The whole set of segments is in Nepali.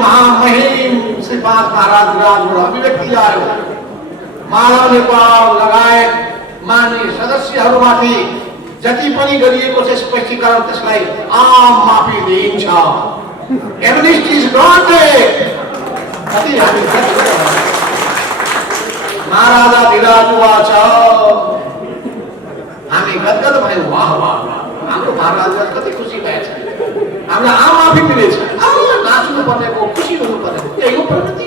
महामहिम श्री 5 महाराज विराजबाट अभिव्यक्ति आयो। माधव नेपाल लगायत माननीय सदस्यहरूमाथि जति पनि गरिएको छ स्पष्टीकरण त्यसलाई आम माफी दिइन्छ। Amnesty is granted. कति हामी महाराजा धिराजुवाच हामी गदगद भयौँ। वाह वाह वाह, हाम्रो महाराजा कति खुसी भएछ। हामीलाई आम माफी मिलेछ। नाच्नु पर्नेको, खुसी हुनु पर्नेको, यही हो प्रवृत्ति।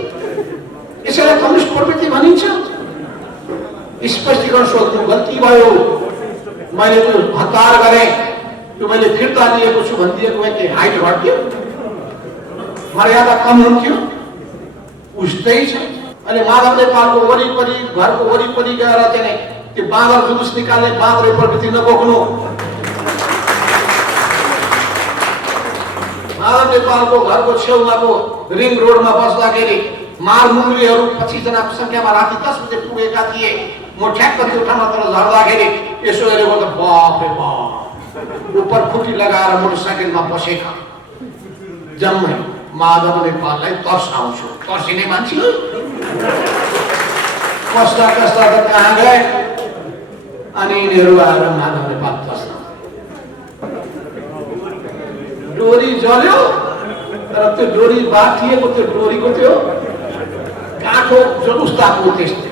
यसैलाई कम्युनिस्ट प्रवृत्ति भनिन्छ। स्पष्टीकरण सोध्नु गल्ती भयो, मैले त्यो हतार गरेँ, त्यो मैले फिर्ता दिएको छु भनिदिएको भए के हाइट घट्यो, मर्यादा कम हुन्थ्यो? उस्तै छ। अहिले माधव नेपालको वरिपरि, घरको वरिपरि गएर चाहिँ त्यो बाँदर जुलुस निकाल्ने बाँदरे प्रवृत्ति नबोक्नु। माधव नेपालको घरको छेउमाको रिङ रोडमा बस्दाखेरि मारमुङ्ग्रीहरू 25 जनाको संख्यामा राति 10 बजे पुगेका थिए। म ठ्याक्क त्यो ठाउँमा तर झर्दाखेरि यसो हेरेको त बाफ रे बाफ, उपर खुट्टी लगाएर मोटरसाइकलमा बसेका जम्मै माधव नेपाललाई तर्साउँछु। तर्सिने मान्छे हो। कस्ता कस्ता त कहाँ गए, अनि यिनीहरू आएर माधव नेपाल तर्साउँछ। डोरी जल्यो, तर त्यो डोरी बाटिएको, त्यो डोरीको त्यो काठो जुलुस्ताको त्यस्तो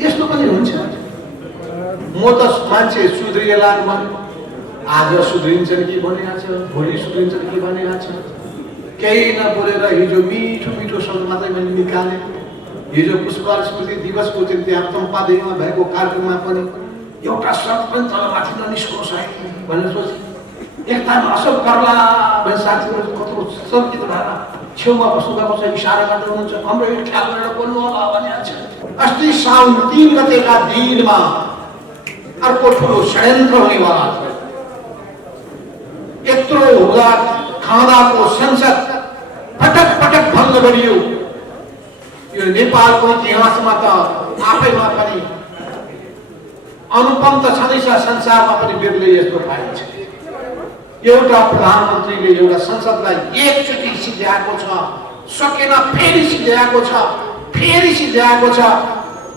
यस्तो पनि हुन्छ। म त मान्छे सुध्रिएलान् भन्यो, आज सुध्रिन्छन् कि भनिरहेछ, भोलि सुध्रिन्छन् कि भनिरहेछ। केही नबोलेर हिजो मिठो मिठो शब्द मात्रै मैले निकालेँ। हिजो पुष्प स्मृति दिवसको चाहिँ त्यहाँ चम्पादेवीमा भएको कार्यक्रममा पनि एउटा शब्द पनि तलमाथि ननिस्कोस् है भनेर सोचेँ। एकतामा असल पर्ला भने साथीहरू कत्रो सङ्कित भएर छेउमा बस्नुभएको छ, इसारा गर्दै हुनुहुन्छ, हाम्रो एक ख्याल गरेर बोल्नु होला भनिरहेको छ। अस्ति साउन 3 गतेका दिनमा अर्को ठुलो षड्यन्त्र हुनेवाला थियो। यत्रो हुँदा खाँदाको संसद पटक पटक भङ्ग गरियो। यो नेपालको इतिहासमा त आफैमा पनि अनुपम त छँदैछ, संसारमा पनि बेग्लै यस्तो पाइन्छ। एउटा प्रधानमन्त्रीले एउटा संसदलाई एकचोटि सिध्याएको छ, सकेन फेरि सिध्याएको छ, फेरि सिध्याएको छ,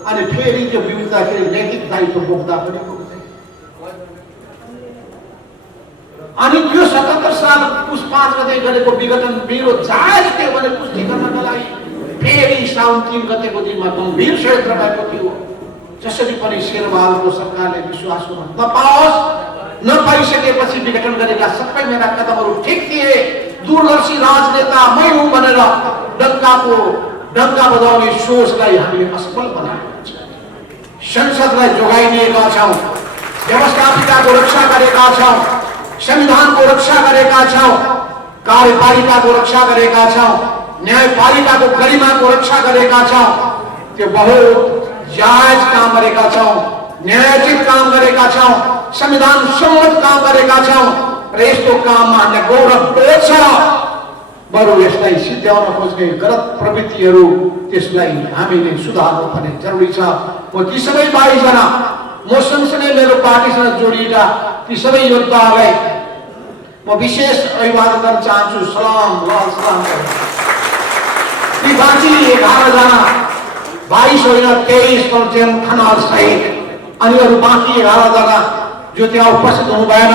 अनि फेरि त्यो बिउताखेरि नैतिक दायित्व बोक्दा पनि बोक्दैन। अनि त्यो 77 साल पुस 5 गते गरेको विघटन मेरो जायज थियो भने पुष्टि गर्नका लागि फेरि साउन 3 गतेको दिनमा गम्भीर षड्यन्त्र भएको थियो। जसरी पनि शेरबहादुरको सरकारले विश्वासमा नपाओस्, नपाइसकेपछि विघटन गरेका सबै मेरा कदमहरू ठिक थिए। दूरदर्शी राजनेता मै हुँ भनेर डङ्का बजाउने सोचलाई हामीले असफल बनाएका छौँ। संसदलाई जोगाइदिएका छौँ, व्यवस्थापिकाको रक्षा गरेका छौँ, संविधानको रक्षा गरेका छौँ, कार्यपालिकाको रक्षा गरेका छौँ, न्यायपालिकाको गरिमाको रक्षा गरेका छौँ। त्यो बहुत जायज काम गरेका छौँ, न्यायोचित काम गरेका छौँ, संविधान सम्मत काम गरेका छौँ र यस्तो काममा हामीलाई गौरव छ। बरु यसलाई सिद्ध्याउन खोज्ने गलत प्रवृत्तिहरू त्यसलाई हामीले सुधार्नु पर्ने जरुरी छ। म ती सबै 22 जना म सँगसँगै मेरो पार्टीसँग जोडिएका ती सबै योद्धाहरूलाई म विशेष अभिवादन गर्न चाहन्छु। सलाम लाल सलाम। ती बाँकी 11 जना 22 होइन 23 जेल खनाल सहित अनि अरू बाँकी 11 जना जो त्यहाँ उपस्थित हुनु भएन,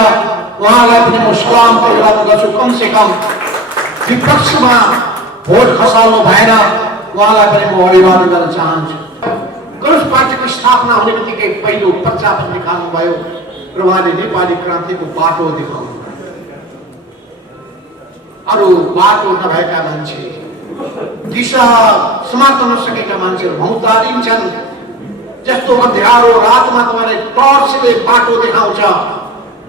उहाँलाई पनि म सलामको अभिवादन गर्छु। कम से कम विपक्षमा भोट खसाल्नु भएन, उहाँलाई पनि म अभिवादन गर्न चाहन्छु। कम्युनिस्ट पार्टीको स्थापना हुने बित्तिकै पहिलो पर्चा पनि निकाल्नु भयो र उहाँले नेपाली क्रान्तिको बाटो देखाउनु भयो। अरू बाटो नभएका मान्छे, दिशा समात्न नसकेका मान्छेहरू भौतारिन्छन्। जस्तो अँध्यारो रातमा तपाईँलाई टर्चले बाटो देखाउँछ,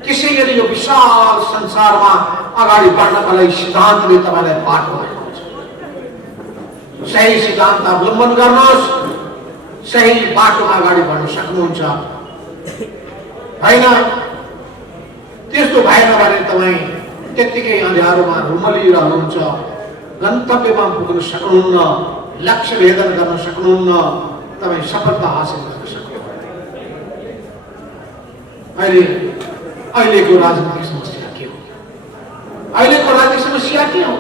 त्यसै गरी यो विशाल संसारमा अगाडि बढ्नका लागि सिद्धान्तले तपाईँलाई बाटो देखाउँछ। सही सिद्धान्त अवलम्बन गर्नुहोस्, सही बाटोमा अगाडि बढ्न सक्नुहुन्छ। होइन त्यस्तो भएन भने तपाईँ त्यत्तिकै अँध्यारोमा रुमलिरहनुहुन्छ, गन्तव्यमा पुग्न सक्नुहुन्न, लक्ष्य भेदन गर्न सक्नुहुन्न, तपाईँ सफलता हासिल गर्न सक्नुहुन्न। अहिलेको राजनीतिक समस्या के हो? अहिलेको राजनीतिक समस्या के हो?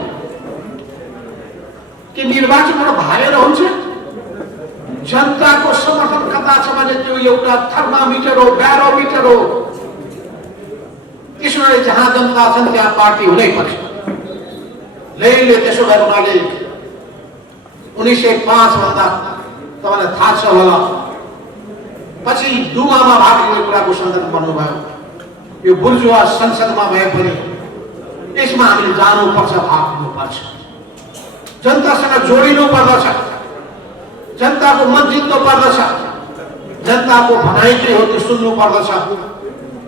कि निर्वाचनबाट भागेर हुन्छ? जनताको समर्थन कता छ भने त्यो एउटा थर्मामिटर हो, ब्यारोमिटर हो। त्यसैले जहाँ जनता छन् त्यहाँ पार्टी हुनै पर्छ। लेले त्यसो भएर उहाँले 1905 भन्दा तपाईँलाई थाहा छ होला, पछि दुमामा भाग लिने कुराको सन्दर्भ भन्नुभयो। यो बुर्जुवा संसदमा भए पनि यसमा हामीले जानुपर्छ, भाग लिनुपर्छ, जनतासँग जोडिनु पर्दछ, जनताको मन जित्नु पर्दछ, जनताको भनाइ के हो त्यो सुन्नु पर्दछ,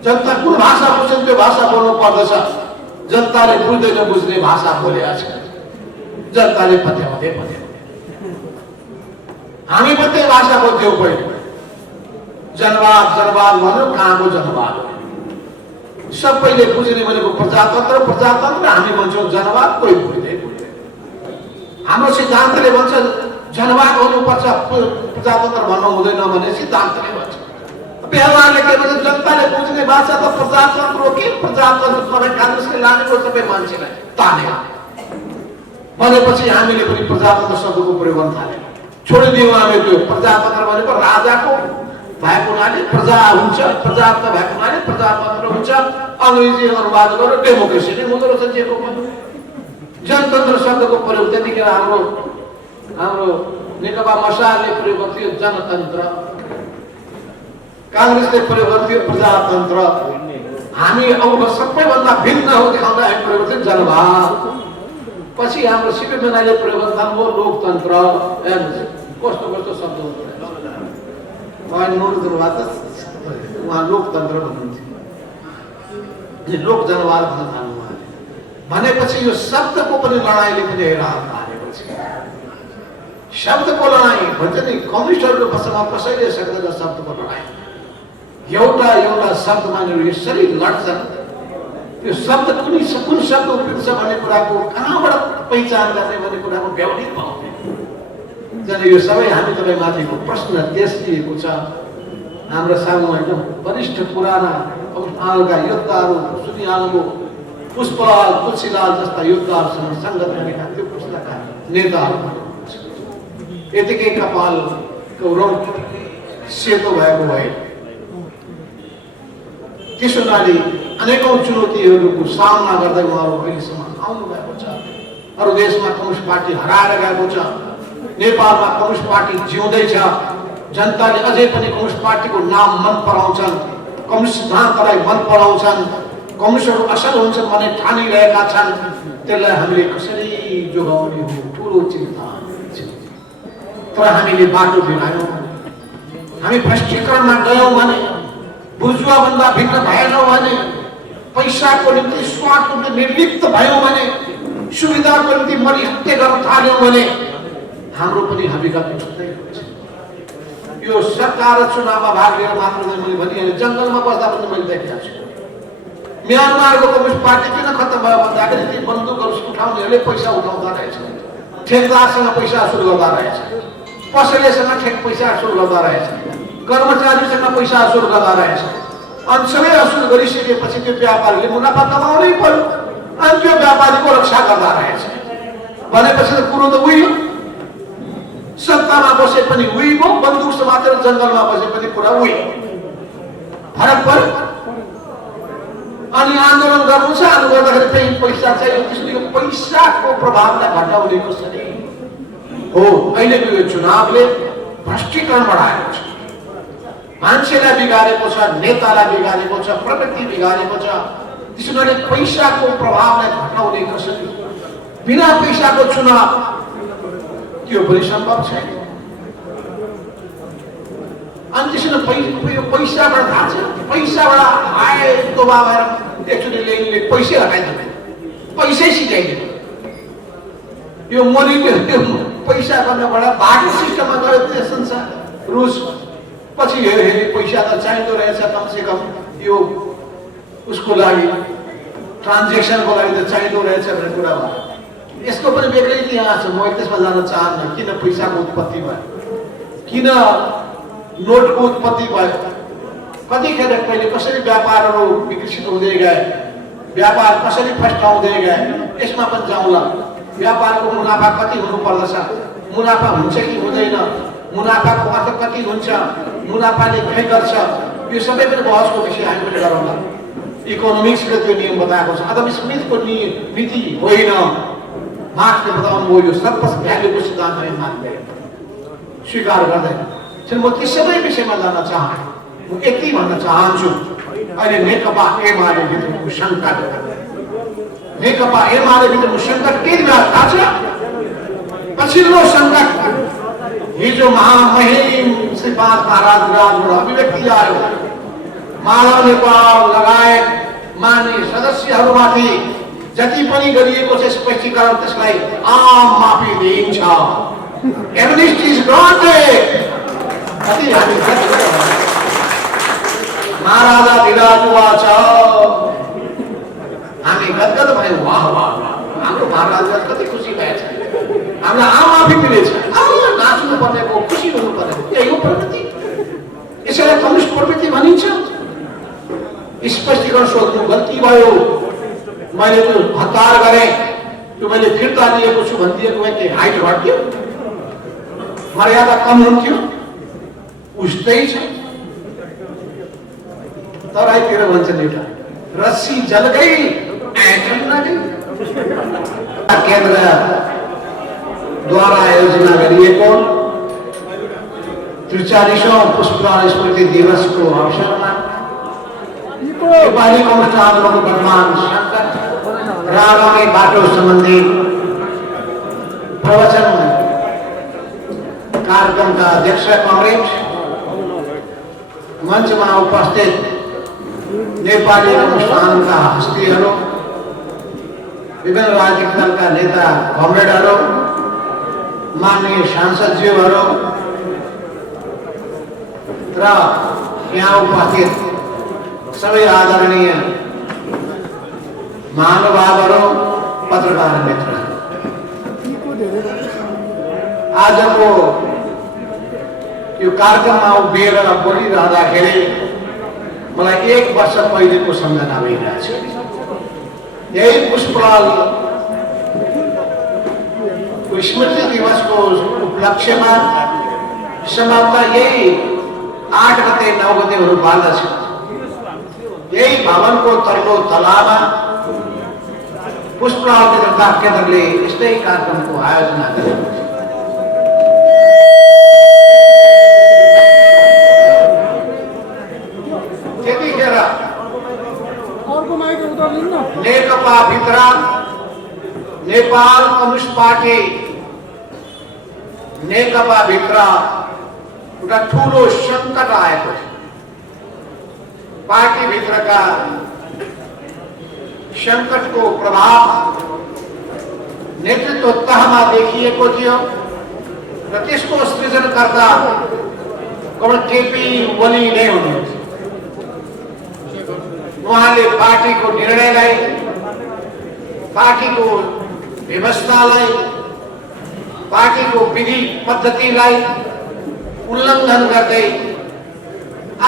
जनता कुन भाषा बुझ्छ त्यो भाषा बोल्नु पर्दछ। जनताले बुझ्दै नबुझ्ने भाषा बोलेका छ, जनताले पत्याउँदै हामी मात्रै भाषा बोल्थ्यौँ। पहिले जनवाद जनवाद भन्यो, कहाँको जनवाद हो? सबैले बुझ्ने भनेको प्रजातन्त्र प्रजातन्त्र, हामी भन्छौँ जनवाद, कोही बुझ्दैन। हाम्रो सिद्धान्तले भन्छ जनवाद हुनुपर्छ, प्रजातन्त्र भन्नु हुँदैन भने सिद्धान्तले भन्छ। व्यवहारले के भन्छ? जनताले बुझ्ने भाषा त प्रजातन्त्र हो कि प्रजातन्त्र तपाईँ काङ्ग्रेसले लानेको सबै मान्छेलाई ताने भनेपछि हामीले पनि प्रजातन्त्र शब्दको प्रयोग गर्न थाल्यौँ। छोडिदियौँ हामी त्यो प्रजातन्त्र भनेको राजाको भएको हुनाले प्रजा हुन्छ, प्रजातन्त्र भएको हुनाले प्रजातन्त्र हुन्छ। अङ्ग्रेजी अनुवाद गरेर डेमोक्रेसी नै हुँदो रहेछ। जे जनतन्त्र शब्दको प्रयोग त्यतिखेर हाम्रो नेकपा मसाले प्रयोग गर्थ्यो जनतन्त्र, काङ्ग्रेसले प्रयोग गर्थ्यो प्रजातन्त्र। हामी अब सबैभन्दा भिन्न हो देखाउँदा हामी प्रयोग गर्थ्यौँ जनवाद। पछि हाम्रो सिपी बेनाले प्रयोग गर्दा हो लोकतन्त्र। कस्तो कस्तो शब्द हुन्छ। उहाँ लोकतन्त्र भन्नुहुन्थ्यो, लोक जनवाद भन्न थाल्नु उहाँले। भनेपछि यो शब्दको पनि लडाइँले पनि हेरेको छ। शब्दको लडाइँ भन्छ नि, कम्युनिस्टहरूको भाषामा कसैले सक्दैन शब्दको लडाइँ। एउटा एउटा शब्दमा यसरी लड्छन्, त्यो शब्द कुन शब्द उपयुक्त छ भन्ने कुराको कहाँबाट पहिचान गर्ने भन्ने कुराको व्यवहारिक पाउँदैन। यो सबै हामी तपाईँमाथिको प्रश्न त्यसलिएको छ। हाम्रो सामु एकदम वरिष्ठ पुराना आलका योद्धाहरू सुनिहाल्नु, पुष्पलाल तुलसीलाल जस्ता योद्धाहरूसँग सङ्गत गरेका त्यो पुस्ताका नेताहरू यतिकै कपालको रौँ सेतो भएको भए त्यसो हुनाले अनेकौं चुनौतीहरूको सामना गर्दै उहाँहरू अहिलेसम्म आउनु भएको छ। अरू देशमा कम्युनिस्ट पार्टी हराएर गएको छ, नेपालमा कम्युनिस्ट पार्टी जिउँदैछ। जनताले अझै पनि कम्युनिस्ट पार्टीको नाम मन पराउँछन्, कम्युनिस्ट सिद्धान्तलाई मन पराउँछन्, कम्युनिस्टहरू असल हुन्छन् भन्ने ठानिरहेका छन्। त्यसलाई हामीले कसरी जोगाउने हो ठुलो चिन्ता। तर हामीले बाटो बिरायौँ, हामी भ्रष्टीकरणमा गयौँ भने, बुर्जुवाभन्दा भिन्न भएनौँ भने, पैसाको निम्ति स्वार्थको निम्ति निर्लिप्त भयौँ भने, सुविधाको निम्ति मरिहत्ते गर्न थाल्यौँ भने हाम्रो पनि हकीकत छुट्टै हुन्छ। यो सरकार चुनावमा भाग लिएर मात्र मैले भनिहालेँ, जङ्गलमा बस्दा पनि मैले देखेको छु। म्यानमारको कम्युनिस्ट पार्टी किन खत्तम भयो भन्दाखेरि ती बन्दुकहरू उठाउनेहरूले पैसा उठाउँदा रहेछ, ठेकदारसँग पैसा असुल गर्दा रहेछ, पसलेसँग पैसा असुल गर्दा रहेछ, कर्मचारीसँग पैसा असुल गर्दा रहेछ। अनि सबै असुल गरिसकेपछि त्यो व्यापारीले मुनाफा कमाउनै पर्यो, अनि त्यो व्यापारीको रक्षा गर्दा रहेछ। भनेपछि त कुरो त उही हो। सत्तामा बसे पनि उही हो, बन्दुक समातेर जङ्गलमा बसे पनि कुरा उही, फरक पर्यो। अनि आन्दोलन गर्नु छ, आन्दोलन गर्दाखेरि फेरि पैसा चाहियो, त्यसले यो पैसाको प्रभावलाई घटाउने कसरी हो। अहिलेको यो चुनावले भ्रष्टीकरण बढाएको छ, मान्छेलाई बिगारेको छ, नेतालाई बिगारेको छ, प्रवृत्ति बिगारेको छ। त्यसैले पैसाको प्रभावलाई घटाउने कसरी, बिना पैसाको चुनाव त्यो पनि सम्भव छैन। अनि त्यसैले पैसाबाट थाहा छ, पैसाबाट आएको भएर एकचोटि ल्याइने पैसै हटाइदिने, पैसै सिकाइदिने। यो मनीले पैसा गर्नबाट बाटो सिस्टममा गयो त्यो संसार रुस। पछि हेरे पैसा त चाहिँदो रहेछ, कमसेकम यो उसको लागि ट्रान्जेक्सनको लागि त चाहिँदो रहेछ भन्ने कुरा भयो। यसको पनि बेग्लै इतिहास छ, म त्यसमा जान चाहन्न। किन पैसाको उत्पत्ति भयो, किन नोटको उत्पत्ति भयो, कतिखेर पहिले कसरी व्यापारहरू विकसित हुँदै गए, व्यापार कसरी फस्टाउँदै गए, यसमा पनि जाउँला। व्यापारको मुनाफा कति हुनुपर्दछ, मुनाफा हुन्छ कि हुँदैन, मुनाफाको अर्थ कति हुन्छ, मुनाफाले के गर्छ, यो सबै पनि बहसको विषय हामी पनि गरौँला। इकोनोमिक्सले त्यो नियम बताएको छ, अदम स्मिथको नीति होइन। मार्क्सले बताउनु भयो यो सर्वस भ्यालुको सिद्धान्त हामी मान्दैन, स्वीकार गर्दैन। म ती सबै विषयमा जान चाहन्छु। म यति भन्न चाहन्छु, अहिले नेकपा एमाले भित्रको सङ्कट, नेकपा एमाले भित्रको सङ्कट के बेला थाहा छ? पछिल्लो सङ्कट हिजो महामहिम श्री 5 महाराज विराजबाट अभिव्यक्ति आयो। माधव नेपाल लगायत मान्य सदस्यहरूमाथि जति पनि गरिएको छ स्पष्टीकरण त्यसलाई आम माफी दिइन्छ। Amnesty is granted. कति हामी महाराजा विराजुवा छ, हामी गदगद भयौँ। वाह वाह वाह, हाम्रो महाराजा कति खुसी भएछ, हामीलाई आम माफी मिलेछ। नाच्नु पर्नेको, खुसी हुनु पर्ने, यही हो प्रवृत्ति। यसैलाई कम्युनिस्ट प्रवृत्ति भनिन्छ। स्पष्टीकरण सोध्नु गल्ती भयो, मैले त्यो हतार गरेँ, त्यो मैले फिर्ता लिएको छु भनिदिएको भए के हाइट घट्यो, मर्यादा कम हुन्थ्यो? उस्तै छ। तराईतिर भन्छन् एउटा रस्सी जल गई ऐठन न गई। केन्द्रद्वारा आयोजना गरिएको 43औं पुष्पलाल स्मृति दिवसको अवसरमा नेपाली कम्युनिस्ट आन्दोलनको वर्तमान सङ्कट र आगामी बाटो सम्बन्धी प्रवचन कार्यक्रमका अध्यक्ष कमरेड, मञ्चमा उपस्थित नेपाली कम्युनिस्ट आन्दोलनका हस्तीहरू, विभिन्न राजनीतिक दलका नेता कमरेडहरू, माननीय सांसदज्यूहरू र यहाँ उपस्थित सबै आदरणीय महानुभावहरू, पत्रकार मित्रहरू, आजको यो कार्यक्रममा उभिएर बोलिरहँदाखेरि मलाई 1 वर्ष पहिलेको सम्झना भइरहेछ। यही पुष्पलाल स्मृति दिवसको उपलक्ष्यमा सम्भवतः यही 8 गते 9 गतेहरू बाल्दछ। यही भवनको तल्लो तलामा पुष्पलाल मित्रता केन्द्रले यस्तै कार्यक्रमको आयोजना गरेको छ। त्यतिखेर नेकपा भित्र नेपाल कम्युनिस्ट पार्टी नेकपा भित्र एउटा ठुलो सङ्कट आएको छ। पार्टी भित्रका सङ्कटको प्रभाव नेतृत्व तहमा देखिएको थियो र त्यसको सृजनकर्ता कमरेड केपी ओली नै हुनुहुन्थ्यो। उहाँले पार्टीको निर्णयलाई, पार्टीको व्यवस्थालाई, पार्टीको विधि पद्धतिलाई उल्लङ्घन गर्दै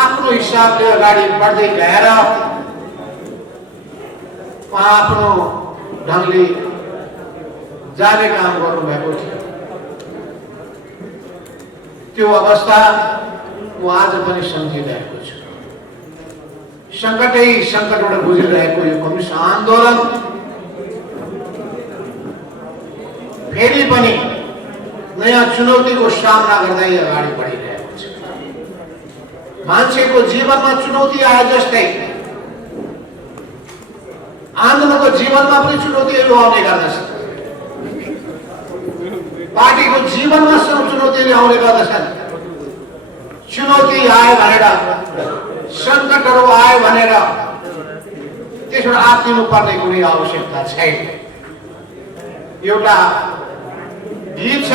आफ्नो हिसाबले अगाडि बढ्दै गएर उहाँ आफ्नो ढङ्गले जाने काम गर्नुभएको थियो। त्यो अवस्था म आज पनि सम्झिरहेको छु। सङ्कटै सङ्कटबाट गुज्रिरहेको यो कम्युनिस्ट आन्दोलन फेरि पनि नयाँ चुनौतीको सामना गर्दै अगाडि बढिरहेको छ। मान्छेको जीवनमा चुनौती आए जस्तै आन्दोलनको जीवनमा पनि चुनौतीहरू आउने गर्दछ। पार्टीको जीवनमा चुनौतीहरू आउने गर्दछन्। चुनौती आयो भनेर, सङ्कटहरू आयो भनेर त्यसबाट आत्तिनु पर्ने कुनै आवश्यकता छैन। एउटा गीत छ,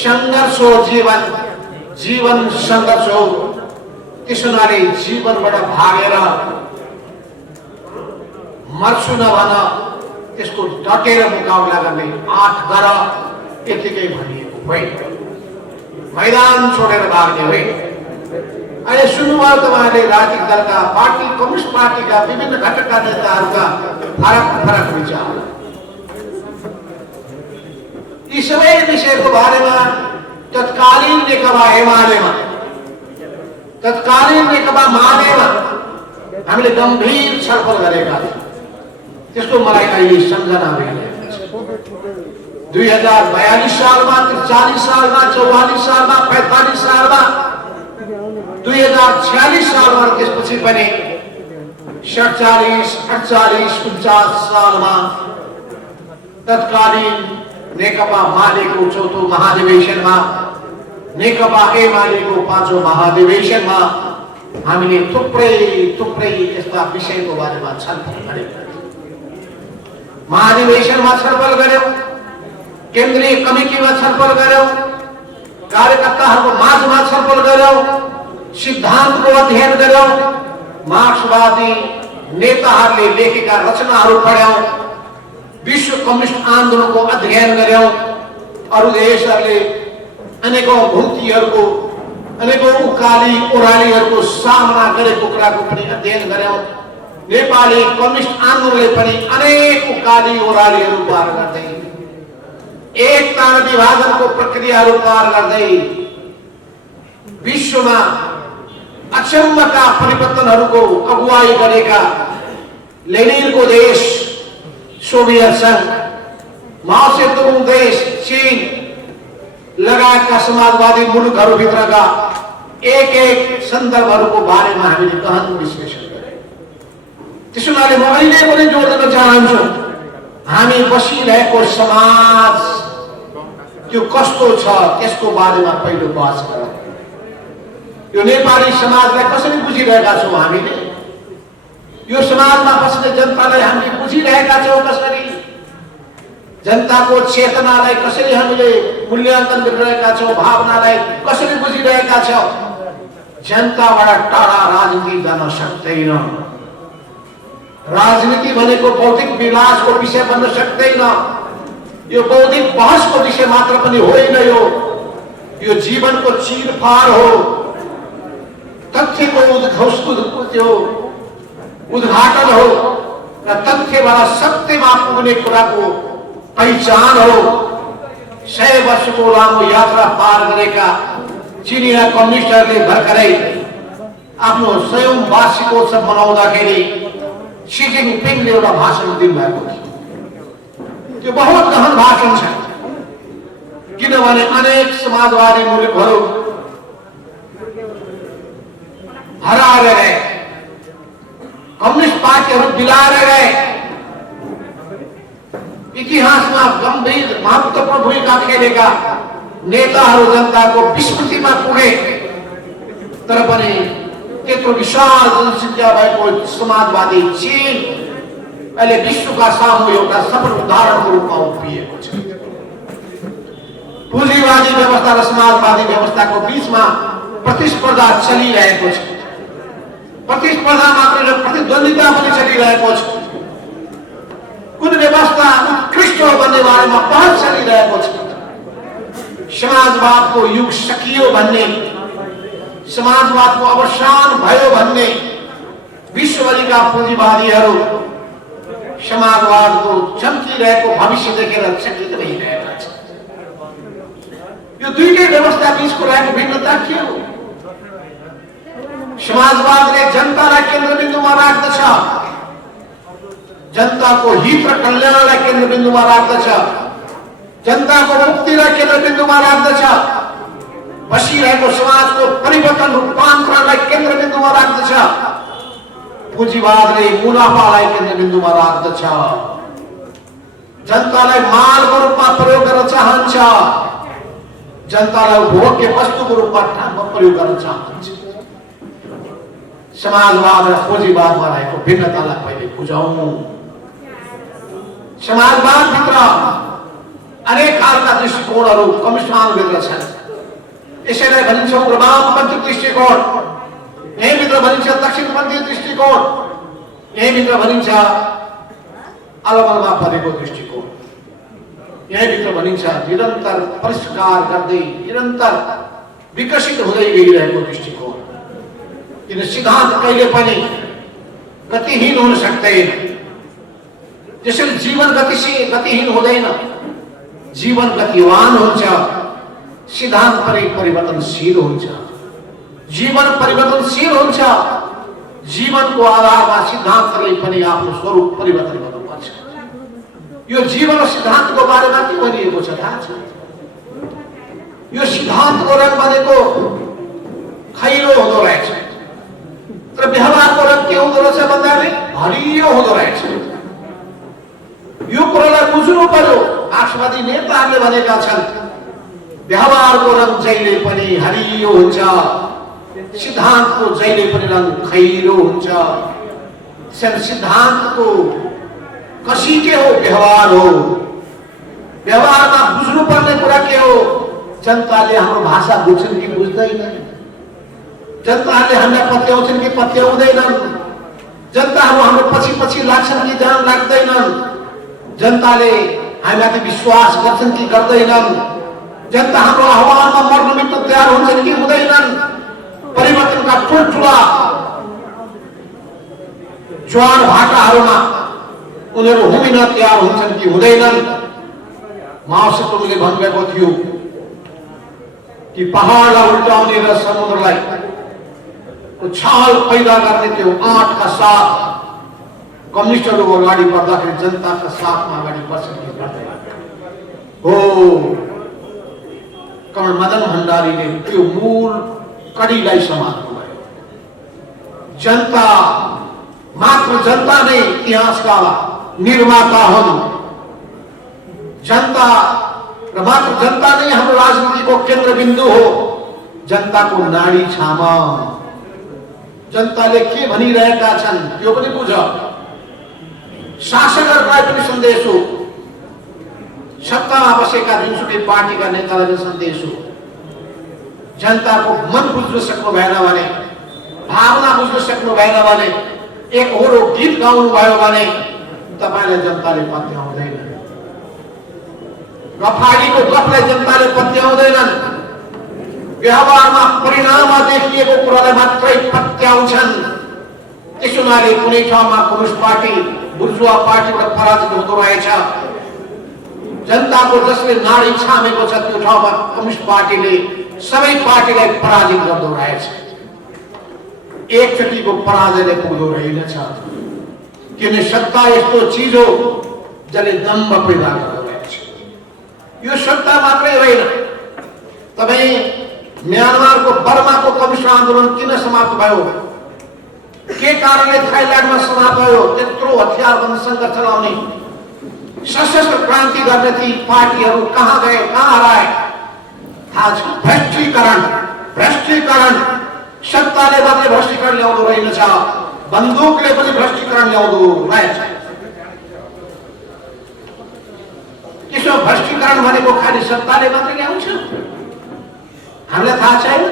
सङ्घर्ष हो जीवन, जीवन सङ्घर्ष हो। त्यसो हुनाले जीवनबाट भागेर मर्छु नभन, त्यसको डटेर मुकाबला गर्ने आँट गर, यतिकै भनिएको होइन। मैदान छोडेर भाग्ने होइन। अहिले सुन्नुभयो तपाईँले राजनीतिक दलका, पार्टी कम्युनिस्ट पार्टीका विभिन्न घटकका नेताहरूका फरक फरक विचार। यी सबै विषयको बारेमा तत्कालीन नेकपा एमालेमा, तत्कालीन नेकपा मालेमा हामीले गम्भीर छलफल गरेका थियौँ। त्यसको मलाई अहिले सम्झना भइरहेको छ। 2042 सालमा, 43 सालमा, 44 सालमा, 45 सालमा, 2046 सालमा, त्यसपछि पनि 47, 48, 49 सालमा तत्कालीन नेकपा मालेको चौथो महाधिवेशनमा, नेकपा एमालेको पाँचौं महाधिवेशनमा हामीले थुप्रै यस्ता विषयको बारेमा छलफल गरेका थियौँ। महाधिवेशनमा छलफल गर्यौं, केन्द्रीय कमिटीमा छलफल गर्यौं, कार्यकर्ताहरूको माझमा छलफल गर्यौं, सिद्धान्तको अध्ययन गर्यौं, मार्क्सवादी नेताहरूले लेखेका रचनाहरू पढ्यौं, विश्व कम्युनिस्ट आन्दोलनको अध्ययन गर्यौं, अरू देशहरूले अनेकौं भुक्तिहरूको, अनेकौं उकाली ओह्रालीहरूको सामना गरेको कुराको पनि अध्ययन गर्यौं। नेपाली कम्युनिस्ट आन्दोलनले पनि अनेक उकाली ओह्रालीहरू पार गर्दै, एकता र विभाजनको प्रक्रियाहरू पार गर्दै विश्वमा अचम्मका परिवर्तनहरूको अगुवाई गरेका लेनिनको देश सोभियत संघ, माओ सेतुङ देश चीन लगायतका समाजवादी मुलुकहरूभित्रका एक सन्दर्भहरूको बारेमा हामीले गहन विश्लेषण गर्यौं। त्यसैले म अहिले पनि जोड दिन चाहन्छु, हामी बसिरहेको समाज त्यो कस्तो छ त्यसको बारेमा पहिलो बहस गरौँ। यो नेपाली समाजलाई कसरी बुझिरहेका छौँ हामीले, यो समाजमा बस्ने जनतालाई हामीले बुझिरहेका छौँ कसरी, जनताको चेतनालाई कसरी हामीले मूल्याङ्कन गरिरहेका छौँ, भावनालाई कसरी बुझिरहेका छौँ। जनताबाट टाढा राजनीति जान सक्दैन। राजनीति भनेको बौद्धिक विलासको विषय बन्न सक्दैन। यो बौद्धिक बहसको विषय मात्र पनि होइन, यो जीवनको चीरफार हो, तथ्यको उद्घाटन हो र तथ्यबाट सत्यमा पुग्ने कुराको पहिचान हो। 100 वर्षको लामो यात्रा पार गरेका चिनिया कम्युनिस्टहरूले भर्खरै आफ्नो 100औं वार्षिकोत्सव मनाउँदाखेरि सी जिनपिङले एउटा भाषण दिनुभएको थियो। त्यो बहुत गहन भाषण छ, किनभने अनेक समाजवादी मुलुकहरू हराएर गए, कम्युनिस्ट पार्टीहरू बिलाएर गए, इतिहासमा गम्भीर महत्त्वपूर्ण भूमिका खेलेका नेताहरू जनताको विस्मृतिमा पुगे। तर पनि त्यत्रो विशाल जनसङ्ख्या भएको समाजवादी चीन अहिले विश्वका सामु एउटा सफल उदाहरणको रूपमा उभिएको छ। पुँजीवादी व्यवस्था र समाजवादी व्यवस्थाको बीचमा प्रतिस्पर्धा चलिरहेको छ। प्रतिस्पर्धा मात्र प्रतिद्वन्दिता पनि चलिरहेको छ। कुन व्यवस्था उत्कृष्ट हो भन्ने बारेमा बहस चलिरहेको छ। समाजवादको युग सकियो भन्ने, समाजवादको अवसान भयो भन्ने विश्वभरिका पुँजीवादीहरू समाजवादको चम्किरहेको भविष्य देखेर चकित भइरहेका छन्। यो दुईटै व्यवस्था बीचको रहेको भिन्नता के हो? समाजवादले जनतालाई केन्द्रबिन्दुमा राख्दछ, जनताको हित र कल्याणलाई केन्द्रबिन्दुमा राख्दछ, जनताको मुक्तिलाई केन्द्रबिन्दुमा राख्दछ, बसिरहेको समाजको परिवर्तन रूपान्तरणलाई केन्द्रबिन्दुमा राख्दछ। पुँजीवादले मुनाफालाई केन्द्रबिन्दुमा राख्दछ, जनतालाई मालको रूपमा प्रयोग गर्न चाहन्छ, जनतालाई भोग्य वस्तुको रूपमा प्रयोग गर्न चाहन्छ। समाजवाद र पुँजीवादमा रहेको भिन्नतालाई पहिले बुझौँ। समाजवादभित्र अनेक खालका दृष्टिकोणहरू कम्युनिस्ट आन्दोलनभित्र छन्। यसैलाई भनिन्छ उग्रवादपन्थी दृष्टिकोण, यहीँभित्र भनिन्छ दक्षिणपन्थी दृष्टिकोण, यहीँभित्र भनिन्छ अलमलमा परेको दृष्टिकोण, यहीँभित्र भनिन्छ निरन्तर परिष्कार गर्दै निरन्तर विकसित हुँदै गइरहेको दृष्टिकोण। किन सिद्धान्त कहिले पनि गतिहीन हुन सक्दैन। जसरी जीवन गतिहीन हुँदैन, जीवन गतिवान हुन्छ, सिद्धान्त परिवर्तनशील हुन्छ। जीवन परिवर्तनशील हुन्छ, जीवनको आधारमा सिद्धान्तले पनि आफ्नो स्वरूप परिवर्तन गर्नुपर्छ। यो जीवन र सिद्धान्तको बारेमा के भनिएको छ थाहा छ? यो सिद्धान्तको रङ भनेको खैरो हुँदो रहेछ, तर व्यवहारको रङ के हुँदो रहेछ भन्दाखेरि हरियो हुँदो रहेछ। यो कुरालाई बुझ्नु पर्यो। राष्ट्रवादी नेताहरूले भनेका छन् व्यवहारको रङ जहिले पनि हरियो हुन्छ, सिद्धान्तको जहिले पनि रङ खैरो हुन्छ। सिद्धान्तको कसी के हो? व्यवहार हो। व्यवहारमा बुझ्नु पर्ने कुरा के हो? जनताले हाम्रो भाषा बुझ्छन् कि बुझ्दैनन्? जनताहरूले हामीलाई पत्याउँछन् कि पत्याउँदैनन्? जनताहरू हाम्रो पछि पछि लाग्छन् कि जान लाग्दैनन्? जनताले हामीमाथि विश्वास गर्छन् कि गर्दैनन्? जनता हाम्रो आह्वानमा मर्न निमित्त तयार हुन्छन् कि हुँदैनन्? परिवर्तनका ठुल्ठुला ज्वार भाटाहरूमा उनीहरू हुमिन तयार हुन्छन् कि हुँदैनन्? माओ सेतुङले भन्नुभएको थियो कि पहाडलाई उल्टाउने र समुद्रलाई उछाल पैदा गर्ने त्यो आँटका साथ कम्युनिस्टहरू अगाडि बढ्दाखेरि जनताका साथमा अगाडि बढ्छन् कि बढ्दैन? हो, कमल मदन भण्डारीले त्यो मूल कडीलाई समात्नु भयो। जनता, मात्र जनता नै इतिहासका निर्माता हुन्। जनता र मात्र जनता नै हाम्रो राजनीतिको केन्द्रबिन्दु हो। जनताको नाडी छामा जनताले के भनिरहेका छन् त्यो पनि बुझ। शासकहरूलाई पनि सन्देश हो, सत्तामा बसेका जुनसुकै पार्टीका नेतालाई सन्देश हो। जनताको मन बुझ्न सक्नु भएन भने, भावना बुझ्न सक्नु भएन भने, एक होरो गीत गाउनु भयो भने तपाईलाई जनताले पत्याउँदैन। गफाडीको गफलाई जनताले पत्याउँदैनन्। व्यवहारमा परिणाममा देखिएको कुरालाई मात्रै पत्याउँछन्। त्यसो हुनाले कुनै ठाउँमा कम्युनिस्ट पार्टी बुर्जुवा पार्टीबाट पराजित हुँदो रहेछ। जनताको जसले नाडी छामेको छ त्यो ठाउँमा कम्युनिस्ट पार्टीले सबै पार्टीलाई पराजित गर्दो रहेछ। एकचोटिको पराजयले पुग्दो रहेनछ। किन सत्ता यस्तो चिज हो जसले दम्भ पैदा गर्दो रहेछ। यो सत्ता मात्रै होइन। तपाईँ म्यानमारको बर्माको कम्युनिस्ट आन्दोलन किन समाप्त भयो? के कारणले थाइल्यान्डमा समाप्त भयो? त्यत्रो हतियारबन्द सङ्घर्ष चलाउने सशस्त्र क्रान्ति गर्ने ती पार्टीहरू कहाँ गए, कहाँ हराए? थाहा छ? भ्रष्टीकरण। सत्ताले मात्रै भ्रष्टीकरण ल्याउँदो रहेनछ, बन्दुकले पनि भ्रष्टीकरण ल्याउँदो रहेछ। त्यसो भ्रष्टीकरण भनेको खालि सत्ताले मात्रै ल्याउँछ? हामीलाई थाहा छैन?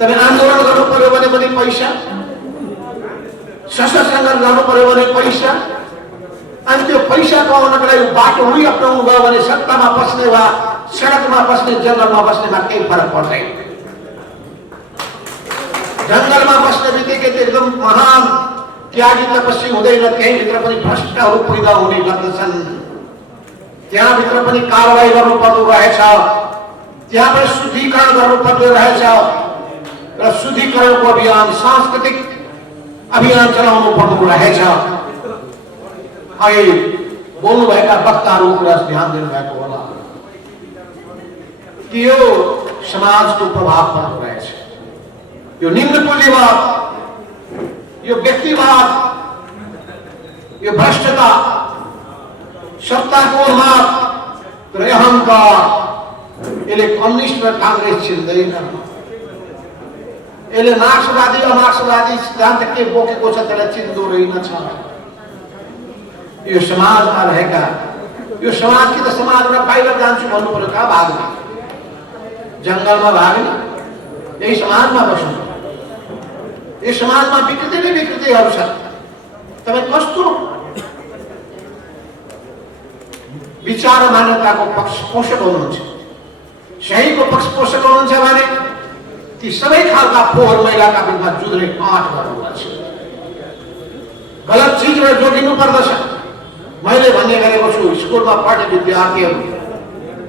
तपाईँ आन्दोलन गर्नु पर्यो भने पनि पैसा, सशस्त्र सङ्घर्ष गर्नु पर्यो भने पैसा, अनि त्यो पैसा कमाउनको लागि बाटो हुई अप्नाउनु भयो भने सत्तामा बस्ने वा सडकमा बस्ने, जङ्गलमा बस्नेमा केही फरक पर्दैन। जङ्गलमा बस्ने बित्तिकै एकदम महान त्यागी तपस्वी हुँदैन, त्यहीँभित्र पनि भ्रष्टहरू पैदा हुने गर्दछन्। त्यहाँभित्र पनि कारवाही गर्नु पर्दो रहेछ, त्यहाँ पनि शुद्धिकरण गर्नु पर्दो रहेछ र शुद्धिकरणको अभियान, सांस्कृतिक अभियान चलाउनु पर्दो रहेछ। अहिले बोल्नुभएका वक्ताहरू कुरा ध्यान दिनुभएको होला कि यो समाजको प्रभाव पर्दो रहेछ। यो निम्न पुँजीवाद, यो व्यक्तिवाद, यो भ्रष्टता, सत्ताको उन्माद र अहंकार, यसले कम्युनिस्ट र कांग्रेस छिन्दैन। यसले मार्क्सवादी अमार्क्सवादी सिद्धान्त के बोकेको छ त्यसलाई चिन्दो रहेनछ। यो समाजमा रहेका, यो समाज कि त समाजबाट बाहिर जान्छु भन्नु पर्यो, कहाँ भाग्ने? जङ्गलमा भाग्ने? यही समाजमा बस्नु। यो समाजमा विकृति नै विकृतिहरू छ। तपाईँ कस्तो विचार र मान्यताको पक्ष पोषक हुनुहुन्छ? सहीको पक्ष पोषक हुनुहुन्छ भने ती सबै खालका फोहोर मैलाका विरुद्ध जुझ्ने आँट गर्नुपर्छ। गलत चिजलाई जोडिनु पर्दछ। मैले भन्ने गरेको छु, स्कुलमा पढ्ने विद्यार्थीहरू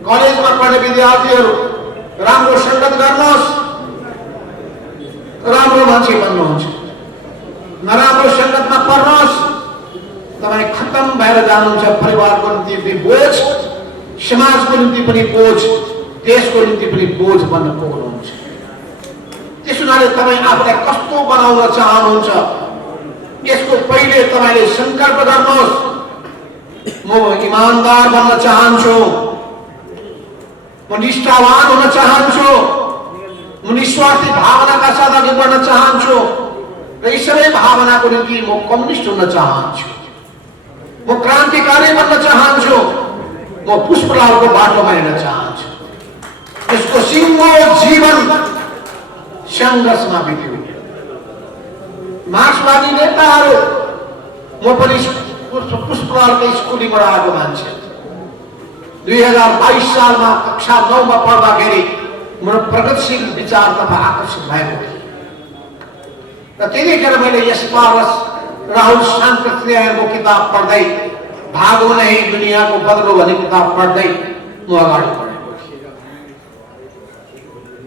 कलेजमा पढ्ने विद्यार्थीहरू राम्रो सङ्गत गर्नुहोस्, राम्रो मान्छे बन्नुहुन्छ। नराम्रो सङ्गतमा पर्नुहोस्, तपाईँ खत्तम भएर जानुहुन्छ। परिवारको निम्ति पनि बोझ, समाजको निम्ति पनि बोझ, देशको निम्ति पनि बोझ बन्न पुग्नुहुन्छ। त्यस हुनाले तपाईँ आफूलाई कस्तो बनाउन चाहनुहुन्छ, यसको पहिले तपाईँले सङ्कल्प गर्नुहोस्। म इमानदार बन्न चाहन्छु, म निष्ठावान हुन चाहन्छु, म निस्वार्थी भावनाका साथ अघि बढ्न चाहन्छु र यी सबै भावनाको निम्ति म कम्युनिस्ट हुन चाहन्छु, म क्रान्तिकारी बन्न चाहन्छु, म पुष्पलालको बाटोमा हिँड्न चाहन्छु। यसको सिङ्गो जीवन सङ्घर्षमा बित्यो। मार्क्सवादी नेताहरू, म पनि पुष्पलालकै स्कुलीबाट आएको मान्छे। 2022 सालमा कक्षा 9 मा पढ्दाखेरि मेरो प्रगतिशील विचारतर्फ आकर्षित भएको थिएँ र त्यतिखेर मैले यस पारस राहुल साङ्कृत्यायनको किताब पढ्दै, भागो नहीं दुनियाँको बदलो भन्ने किताब पढ्दै म अगाडि बढेको थिएँ।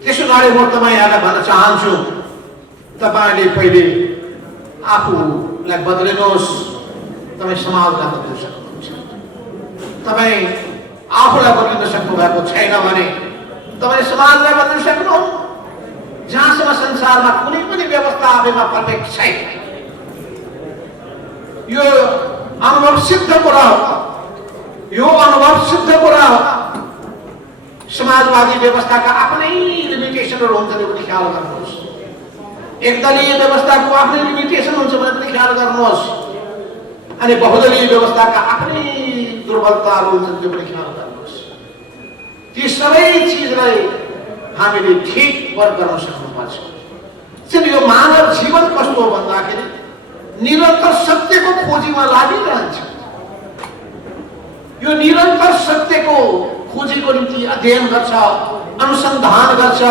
त्यसो हुनाले म तपाईँहरूलाई भन्न चाहन्छु, तपाईँले पहिले आफूलाई बदलिनुहोस्, तपाईँ समाजलाई बदल्न सक्नुहुन्छ। तपाईँ आफूलाई बदलिन सक्नु भएको छैन भने तपाईँ समाजलाई बदल्न सक्नुहुन्छ। जहाँसम्म संसारमा कुनै पनि व्यवस्था आफैमा पर्फेक्ट छैन, यो अनुभव सिद्ध कुरा हो, यो अनुभव सिद्ध कुरा हो। समाजवादी व्यवस्थाका आफ्नै लिमिटेसनहरू हुन्छ भने पनि ख्याल गर्नुहोस्, एकदलीय व्यवस्थाको आफ्नै लिमिटेसन हुन्छ भने पनि ख्याल गर्नुहोस्, अनि बहुदलीय व्यवस्थाका आफ्नै दुर्बलताहरू हुन्छ त्यो पनि ख्याल गर्नुहोस्। ती सबै चिजलाई हामीले ठिक वर्ग गर्न सक्नुपर्छ। त्यसैले यो मानव जीवन कस्तो हो भन्दाखेरि निरन्तर सत्यको खोजीमा लागिरहन्छ। यो निरन्तर सत्यको खोजीको निम्ति अध्ययन गर्छ, अनुसन्धान गर्छ,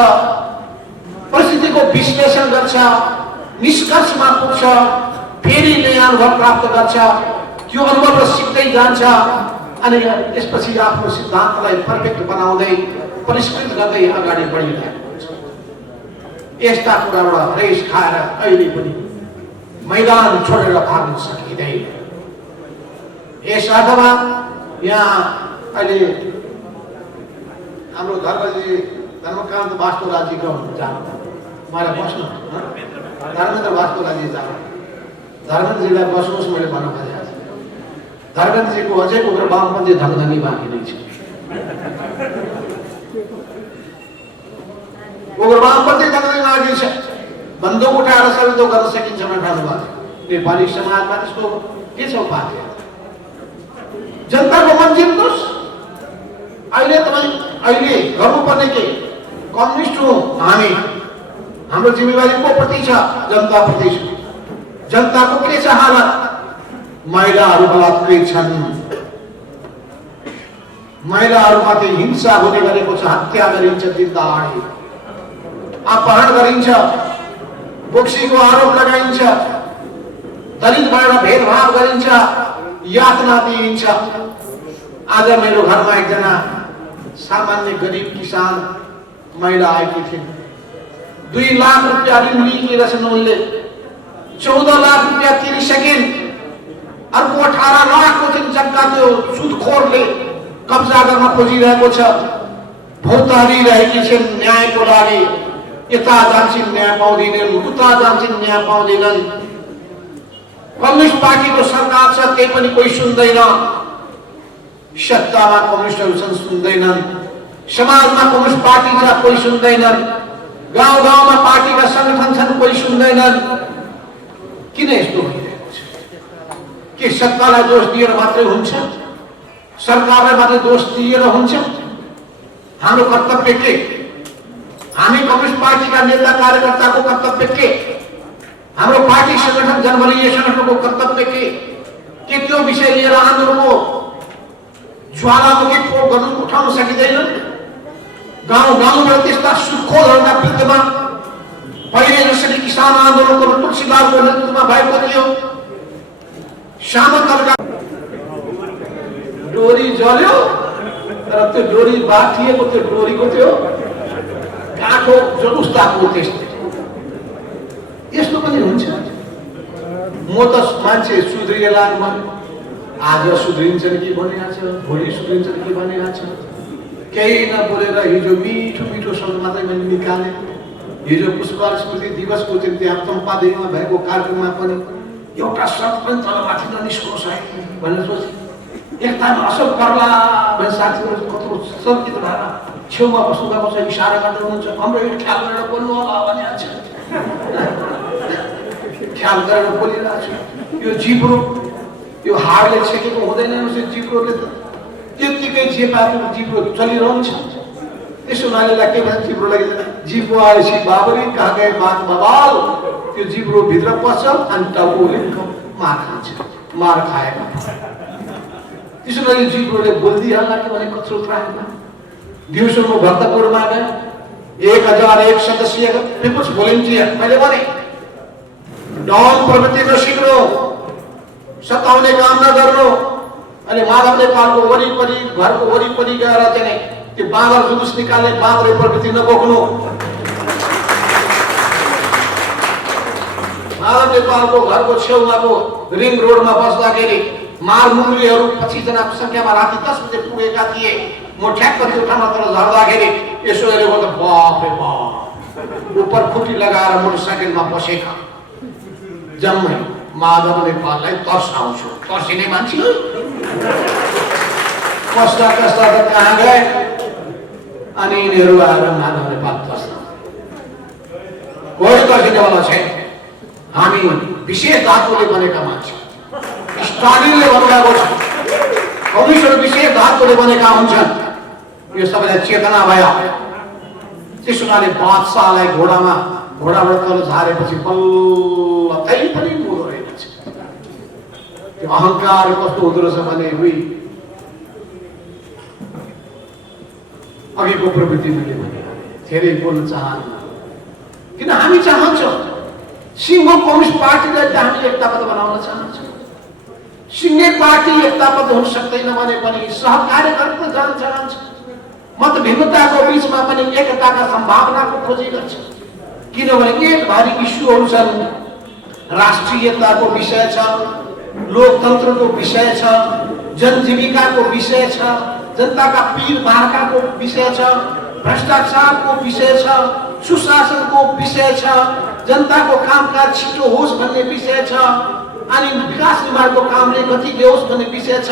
परिस्थितिको विश्लेषण गर्छ, निष्कर्षमा पुग्छ, फेरि नयाँ अनुभव प्राप्त गर्छ, त्यो अनुभव सिक्दै जान्छ अनि त्यसपछि आफ्नो सिद्धान्तलाई पर्फेक्ट बनाउँदै परिष्कृत गर्दै अगाडि बढिरहेको हुन्छ। यस्ता कुराबाट हरेस खाएर अहिले पनि मैदान छोडेर भाग्न सकिँदैन। यस अर्थमा यहाँ अहिले हाम्रो धर्मकान्त वास्तुराजीको जानु, मलाई बस्नु, धर्मेन्द्र वास्तुराजी जानु, धर्मेन्द्रजीलाई बस्नुहोस् मैले भन्न खोजेको छु। धर्मेन्द्रजीको अझै उग्र वामपन्थी धमधमी बाँकी नै छ। उग्र वामपन्थी धमधमी बाँकी छ। बन्दुक उठाएर सबै थोक गर्न सकिन्छ भने ठान्नुभएको। नेपाली समाजमा त्यसको के छ उपाय? जनताको मन जित्नुहोस्। अहिले तपाईँ अहिले गर्नुपर्ने के? कम्युनिस्ट हौँ हामी, हाम्रो जिम्मेवारी को प्रति छ? जनताप्रति छ। जनताको के छ हालत? महिलाहरू बलात्कृत छन्, महिलाहरूमाथि हिंसा हुने गरेको छ, हत्या गरिन्छ, दिनदहाडे अपहरण गरिन्छ, बोक्सीको आरोप लगाइन्छ, दलित भएर भेदभाव गरिन्छ, यातना दिइन्छ। आज मेरो घरमा एकजना सामान्य गरिब किसान महिला आएकी थिइन्। 2 लाख रुपियाँ ऋण लिएकी रहेछन् उनले, 14 लाख रुपियाँ तिरिसकिन्। अर्को 18 लाखको चाहिँ जग्गा त्यो सुदखोरले कब्जा गर्न खोजिरहेको छ। भौतारी रहेकी छिन् न्यायको लागि, यता जान्छन् न्याय पाउँदैनन्, उता जान्छन् न्याय पाउँदैनन्। कम्युनिस्ट पार्टीको सरकार छ, त्यही पनि कोही सुन्दैन। सत्तामा कम्युनिस्टहरू छन्, सुन्दैनन्। समाजमा कम्युनिस्ट पार्टी छ, कोही सुन्दैनन्। गाउँ गाउँमा पार्टीका संगठन छन्, कोही सुन्दैनन्। किन यस्तो भइरहेको छ? के सत्तालाई दोष दिएर मात्रै हुन्छ? सरकारलाई मात्रै दोष दिएर हुन्छ? हाम्रो कर्तव्य के? हामी कम्युनिस्ट पार्टीका नेता कार्यकर्ताको कर्तव्य के? हाम्रो पार्टी संगठन जनबलीय संगठनको कर्तव्य के त्यो विषय लिएर आन्दोलनको ज्वालामुखी पोख गर्नु उठाउन सकिँदैन? गाउँ गाउँबाट त्यस्ता सुखोरहरूका विरुद्धमा पहिले जसरी किसान आन्दोलनको तुलसीलालको नेतृत्वमा भएको थियो, सामन्तका डोरी जल्यो तर त्यो डोरी बाटिएको त्यो डोरीको त्यो काठो जलुस्ताको त्यस्तो यस्तो पनि हुन्छ। म त मान्छे सुध्रिएला आज सुध्रिन्छन् कि भनिरहेछ, भोलि सुध्रिन्छन् कि भनिरहेछ, केही नबोलेर हिजो मिठो मिठो शब्द मात्रै मैले निकालेँ। हिजो पुष्प स्मृति दिवसको दिन त्यहाँ चम्पादेवीमा भएको कार्यक्रममा पनि एउटा शब्द पनि तलमाथि ननिस्कोस् है भनेर सोचेँ। एकतामा असल पर्ला भने साथीहरू कत्रो सङ्कित भएर छेउमा बस्नुभएको छ, इसारा गर्दै हुनुहुन्छ, हाम्रो यो ख्याल गरेर बोल्नु होला भनिहाल्छ। ख्याल गरेर बोलिरहेको छु। यो जिब्रो यो हाडले छेकेको हुँदैन, जिब्रोले त त्यत्तिकै जे पाएको जिब्रो चलिरहन्छ। त्यसो नानीलाई के भन्छ जिब्रोलाई, जिब्रो आएपछि बाबरी कहाँ गए बात बवाल, त्यो जिब्रो भित्र पस्छ अनि टाउकोले मार खान्छ, मार खाएका। त्यसो गरी जिब्रोले बोलिदिइहाल्ला कि भने कत्रो त्राएका। दिउँसो म भक्तपुरमा गएँ, 1001 सदस्य पिपुल्स भोलिन्टियर मैले भने डन प्रवृत्ति नसिक्नु, सताउने काम नगर्नु। अनि माधव नेपालको वरिपरि घरको वरिपरि गएर चाहिँ त्यो बाँदर जुलुस निकाल्ने बाँदर प्रवृत्ति नबोक्नु। माधव नेपालको घरको छेउमाको रिङ रोडमा बस्दाखेरि मारमुङ्गलीहरू 25 जनाको संख्यामा राति 10 बजे पुगेका थिए। म ठ्याक्क त्यो ठाउँमा तर झर्दाखेरि यसो हेरेको त बाफ रे बाफ, उपर खुट्टी लगाएर मोटरसाइकलमा बसेका जम्मै माधव नेपाललाई तर्साउँछु। तर्सिने मान्छे कस्ता कस्ता त कहाँ गए। अनि यिनीहरू आएर माधव नेपाल तर्साउँछ। कोही तर्सिनेवाला छैन। हामी विशेष धातुले बनेका मान्छे। स्टालिनले भन्नुभएको छ कम्युनिस्टहरू विशेष धातुले बनेका हुन्छन्। यो सबैलाई चेतना भयो। त्यसो हुनाले बादशाहलाई घोडाबाट तल झारेपछि बल्ल तै पनि बोल्दो रहेछ। त्यो अहङ्कार कस्तो हुँदो रहेछ भने अघिको प्रवृत्ति मैले भने धेरै बोल्न चाहन्न, किन हामी चाहन्छौँ सिङ्गो कम्युनिस्ट पार्टीलाई हामी एकताबद्ध बनाउन चाहन्छौँ। सिङ्गै पार्टी एकताबद्ध हुन सक्दैन भने पनि सहकार्य गर्न जान चाहन्छ। मतभिन्नताको बिचमा पनि एकताका सम्भावनाको खोजी गर्छ। किनभने एक भारी इस्युहरू छन्। राष्ट्रियताको विषय छ, लोकतन्त्रको विषय छ, जनजीविकाको विषय छ, जनताका पीर बाहकाको विषय छ, भ्रष्टाचारको विषय छ, सुशासनको विषय छ, जनताको कामकाज छिटो होस् भन्ने विषय छ, अनि विकास निर्माणको कामले गति ल्याओस् भन्ने विषय छ।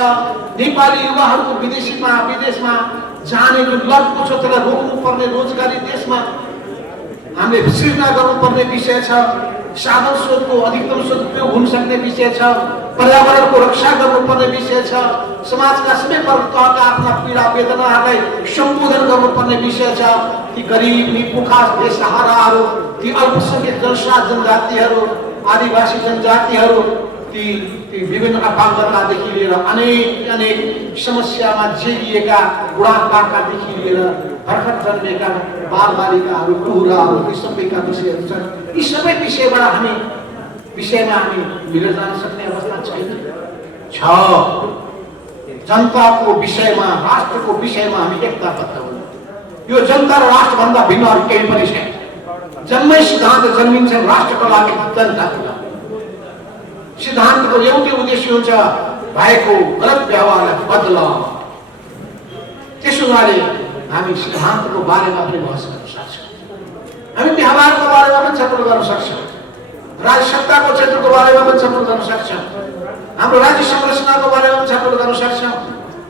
नेपाली युवाहरूको विदेशमा जाने जुन लटको छ त्यसलाई रोक्नुपर्ने, रोजगारी देशमा हामीले सृजना गर्नुपर्ने विषय छ। साधन स्रोतको अधिकतम सदुपयोग हुन सक्ने विषय छ। पर्यावरणको रक्षा गर्नुपर्ने विषय छ। समाजका सबै वर्गका आफ्ना पीडा वेदनाहरूलाई सम्बोधन गर्नुपर्ने विषय छ। ती गरिब निपुखा बेसहाराहरू, ती अल्पसंख्यक जनजातिहरू, आदिवासी जनजातिहरू, ती विभिन्न अपाङ्गतादेखि लिएर अनेक समस्यामा जेलिएका बुढापाकादेखि लिएर भर्खर जन्मेका बालबालिकाहरू, लुहुराहरू, यी सबैका विषयहरू छन्। यी सबै विषयमा हामी मिलेर जान सक्ने अवस्था छैन। जनताको विषयमा, राष्ट्रको विषयमा हामी एकताबद्ध हौँ। यो जनता र राष्ट्रभन्दा भिन्न अरू केही पनि छैन। जम्मै सिद्धान्त जन्मिन्छन् राष्ट्रको लागि, जनताको लागि। सिद्धान्तको एउटै उद्देश्य हुन्छ भएको गलत व्यवहारलाई बदलाउ। त्यसो हुनाले हामी सिद्धान्तको बारेमा पनि बहस गर्न सक्छौँ। हामी व्यवहारको बारेमा पनि छलफल गर्न सक्छौँ। राज्य सत्ताको क्षेत्रको बारेमा पनि छलफल गर्न सक्छौँ। हाम्रो राज्य संरचनाको बारेमा पनि छलफल गर्न सक्छौँ।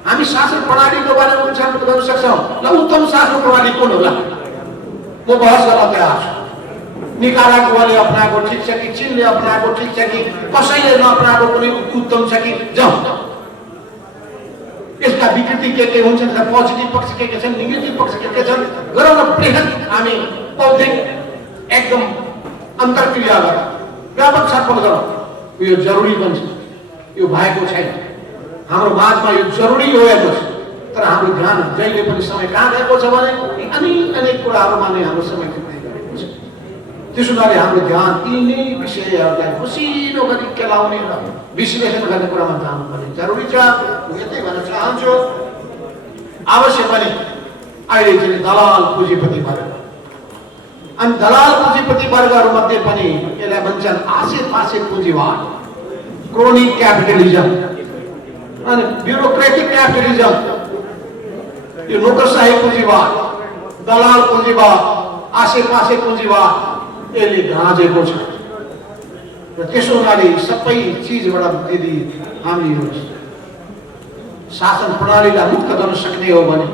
हामी शासन प्रणालीको बारेमा पनि छलफल गर्न सक्छौँ। ल उत्तम शासन प्रणाली कुन होला? म बहस गर्न तयार छु। निकारागुवाले अपनाएको ठिक छ कि चीनले अपनाएको ठिक छ कि कसैले नअपनाएको कुनै उत्तम छ कि जाउँ। यसका विकृति के हुन्छन्, पोजिटिभ पक्ष के छन्, नेगेटिभ पक्ष के छन्, गरौँ न बृहत हामी बौद्धिक एकदम अन्तर्क्रिया गरौँ, व्यापक छलफल गरौँ। यो जरुरी पनि छ। यो भएको छैन हाम्रो माझमा। यो जरुरी भएको छ, तर हाम्रो ध्यान जहिले पनि समय कहाँ गएको छ भने अनेक कुराहरूमा नै हाम्रो समय बित्दै गएको छ। त्यसो हुनाले हाम्रो ध्यान यिनै विषयहरूलाई खुसिलो गरी केलाउने र विश्लेषण गर्ने कुरामा जानुपर्ने जरुरी छ। यतै भन्न चाहन्छु अवश्य पनि अहिले चाहिँ दलाल पुँजीपति वर्ग अनि दलाल पुँजीपति वर्गहरूमध्ये पनि यसलाई भन्छन् आसे-पासे पुँजीवाद, क्रोनिक क्यापिटलिजम अनि ब्युरोक्रेटिक क्यापिटलिजम, यो नोकरशाही पुँजीवाद, दलाल पुँजीवाद, आसे-पासे पुँजीवाद यसले गाँजेको छ। र त्यसो हुनाले सबै चिजबाट यदि हामी शासन प्रणालीलाई मुक्त गर्न सक्ने हो भने,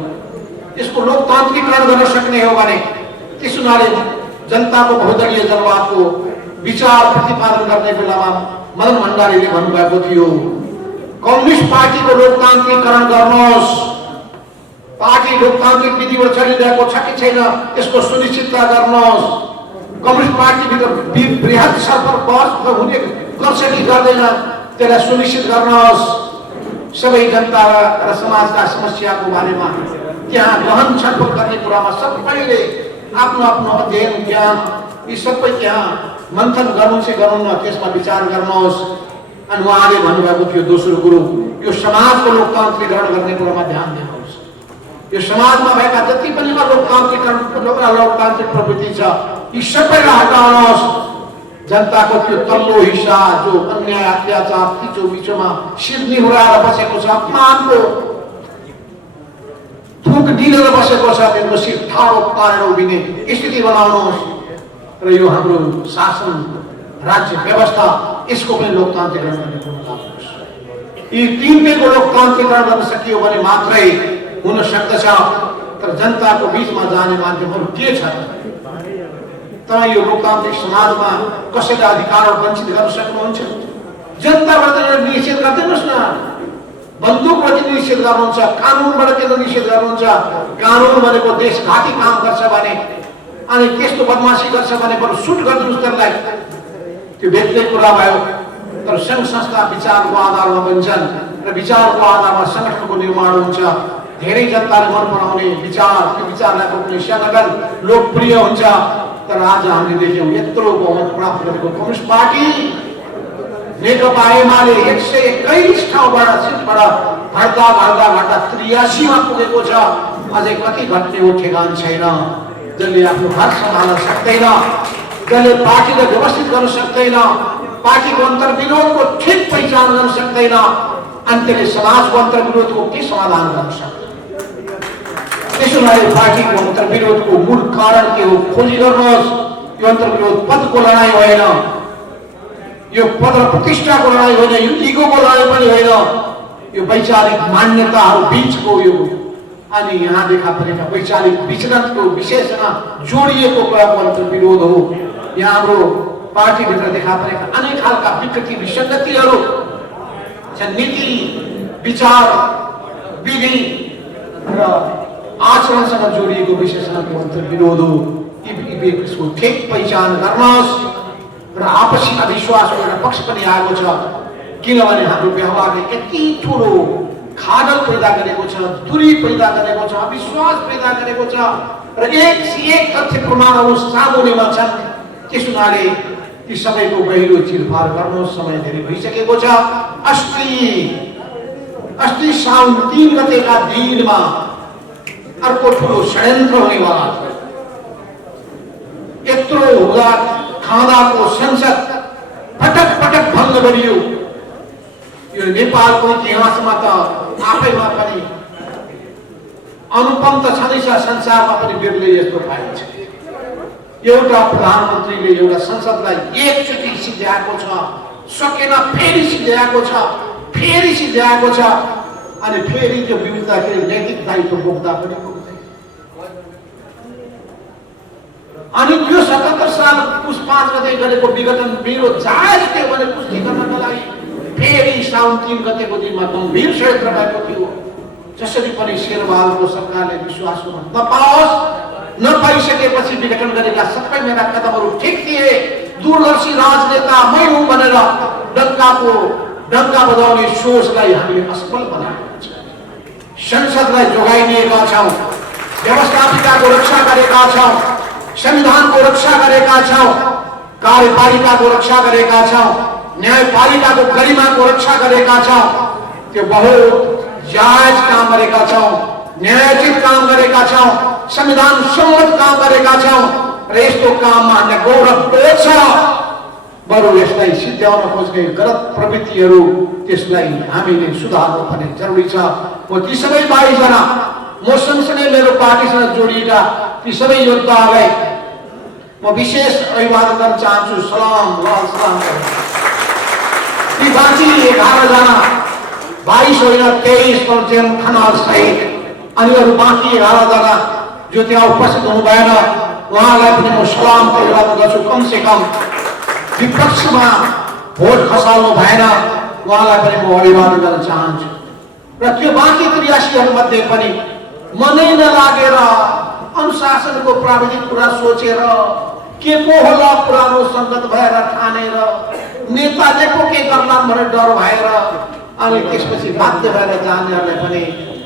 यसको लोकतान्त्रिकरण गर्न सक्ने हो भने, त्यस हुनाले जनताको बहुदलीय जनवादको विचार प्रतिपादन गर्ने बेलामा मदन भण्डारीले भन्नुभएको थियो, कम्युनिस्ट पार्टीको लोकतान्त्रिकरण गर्नुहोस्, पार्टी लोकतान्त्रिक विधिबाट चलिरहेको छ कि छैन त्यसको सुनिश्चितता गर्नुहोस्, कम्युनिस्ट पार्टीभित्र बृहत स्तर पर हुने गर्छ कि गर्दैन त्यसलाई सुनिश्चित गर्नुहोस्, सबै जनता र समाजका समस्याको बारेमा त्यहाँ गहन छलफल गर्ने कुरामा सबैले आफ्नो आफ्नो अध्ययन ज्ञान यी सबै त्यहाँ मन्थन गर्नु चाहिँ गरौँ न, त्यसमा विचार गर्नुहोस्। अनि उहाँले भन्नुभएको थियो दोस्रो कुरो, यो समाजको लोकतान्त्रिकरण गर्ने कुरामा ध्यान दिनुहोस्, यो समाजमा भएका जति पनि लोकतान्त्रिक प्रवृत्ति छ यी सबैलाई हटाउनुहोस्। जनताको त्यो तल्लो हिस्सा जो अन्याय अत्याचार थिचो मिचोमा शिर निहुराएर बसेको छ, अपमानको थुक दिलेर बसेको छ, त्यसको शिर ठाडो पारेर उभिने स्थिति बनाउनुहोस्। र यो हाम्रो शासन राज्य व्यवस्था यसको पनि लोकतान्त्रिकरण गर्ने कुरा गर्नुहोस्। यी तीनटैको लोकतान्त्रिकरण गर्न सकियो भने मात्रै हुन सक्दछ। तर जनताको बीचमा जाने माध्यमहरू के छ? तपाईँ यो लोकतान्त्रिक समाजमा कसैलाई अधिकार वञ्चित गर्न सक्नुहुन्छ? जनताबाट निषेध गरिदिनुहोस् न, बन्दुकबाट निषेध गर्नुहुन्छ, कानुनबाट किन निषेध गर्नुहुन्छ? कानुन भनेको देशघाती काम गर्छ भने अनि त्यस्तो बदमासी गर्छ भने बरु सुट गरिदिनुहोस् त्यसलाई, त्यो बेग्लै कुरा भयो। तर सङ्घ संस्था विचारको आधारमा बन्छन् र विचारको आधारमा सङ्गठनको निर्माण हुन्छ। धेरै जनताले मन पराउने विचार, त्यो विचारलाई बोक्ने सङ्गठन लोकप्रिय हुन्छ। तर आज हामीले देख्यौँ यत्रो बहुमत प्राप्त गरेको कम्युनिस्ट पार्टी नेकपा एमाले 121 ठाउँबाट सिटबाट घट्दा 83मा पुगेको छ। अझै कति घट्ने हो ठेगान छैन। जसले आफ्नो घर सम्हाल्न सक्दैन, जसले पार्टीलाई व्यवस्थित गर्न सक्दैन, पार्टीको अन्तर्विरोधको ठिक पहिचान गर्न सक्दैन, अनि त्यसले समाजको अन्तर्विरोधको के समाधान गर्न सक्छ? त्यसो भए पार्टीको अन्तर्विरोधको मूल कारण के हो खोजी गर्नुहोस्। यो अन्तर्विरोध पदको लडाइँ होइन, यो पद र प्रतिष्ठाको लडाइँ होइन, यो इगोको लडाइँ पनि होइन, यो वैचारिक मान्यताहरू बीचको यो अनि यहाँ देखा परेका वैचारिक विचलनको विशेषमा जोडिएको कुराको अन्तर्विरोध हो। यहाँ हाम्रो पार्टीभित्र देखा परेका अनेक खालका विकृति विसङ्गतिहरू नीति विचार विधि र आचरणसँग जोडिएको विशेषणको अन्तर्विरोध हो। यसको ठिक पहिचान गर्नुहोस् र आपसी अविश्वासको एउटा पक्ष पनि आएको छ। किनभने हाम्रो व्यवहारले यति ठुलो खाडल पैदा गरेको छ, दूरी पैदा गरेको छ, अविश्वास पैदा गरेको छ र एक तथ्य प्रमाणहरू सामुन्नेमा छन्। त्यस हुनाले ती सबैको गहिरो चिरफार गर्नु समय धेरै भइसकेको छ। अस्ति साउन 3 गतेका दिनमा अर्को ठुलो षड्यन्त्र हुनेवाला छ। यत्रो हुँदा खाँदाको संसद पटक पटक भङ्ग गरियो। यो नेपालको इतिहासमा त आफैमा पनि अनुपम त छँदैछ, संसारमा पनि बेग्लै यस्तो पाइन्छ। एउटा प्रधानमन्त्रीले एउटा संसदलाई एकचोटि सिध्याएको छ, सकेन फेरि सिध्याएको छ, फेरि सिध्याएको छ, अनि फेरि त्यो विरुद्धखेरि नैतिक दायित्व बोक्दा पनि पुग्दैन। अनि त्यो 77 साल पुस 5 गते गरेको विघटन विरोध जायज थियो भने पुष्टि गर्नका लागि फेरि साउन 3 गतेको दिनमा गम्भीर षड्यन्त्र भएको थियो। जसरी पनि शेरबहादुरको सरकारले विश्वासको मत नपाओस्, नपाइसकेपछि विघटन गरेका सबै मेरा कदमहरू ठिक थिए, दूरदर्शी राजनेता मै हुँ भनेर डङ्का बजाउने सोचलाई हामीले असफल बनाएका छौँ। संसदलाई जोगाइदिएका छौँ, व्यवस्थापिकाको रक्षा गरेका छौँ, संविधानको रक्षा गरेका छौँ, कार्यपालिकाको रक्षा गरेका छौँ, न्यायपालिकाको गरिमाको रक्षा गरेका छौँ। त्यो बहुत जायज काम गरेका छौँ। न्यायोचित काम गरेका छौं, संविधान सम्मत काम गरेका छौं र यस्तो काममा हामीले गौरवबोध छ। बरु यसलाई सिद्ध्याउन खोज्ने गलत प्रवृत्तिहरू त्यसलाई हामीले सुधार्नु पर्ने जरुरी छ। म ती सबै 22 जना म सँगसँगै मेरो पार्टीसँग जोडिएका ती सबै योद्धाहरूलाई म विशेष अभिवादन गर्न चाहन्छु। सलाम लाल सलाम। ती बाँकी 11 जना 22 होइन 23 जेल खनाल सहित अनि अरू बाँकी 11 जना जो त्यहाँ उपस्थित हुनु भएन उहाँलाई पनि म सलाम अभिवादन गर्छु। कम से कम विपक्षमा भोट खसाल्नु भएन उहाँलाई पनि म अभिवादन गर्न चाहन्छु। र त्यो बाँकी 83 मध्ये पनि मनै नलागेर अनुशासनको प्राविधिक कुरा सोचेर के को होला पुरानो संगत भएर ठानेर नेताले को के गर्लान् भनेर डर भएर अनि त्यसपछि बाध्य भएर जानेहरूलाई पनि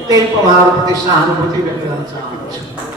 त्यही प्रभावप्रति सहानुभूति व्यक्त गर्न चाहन्छु।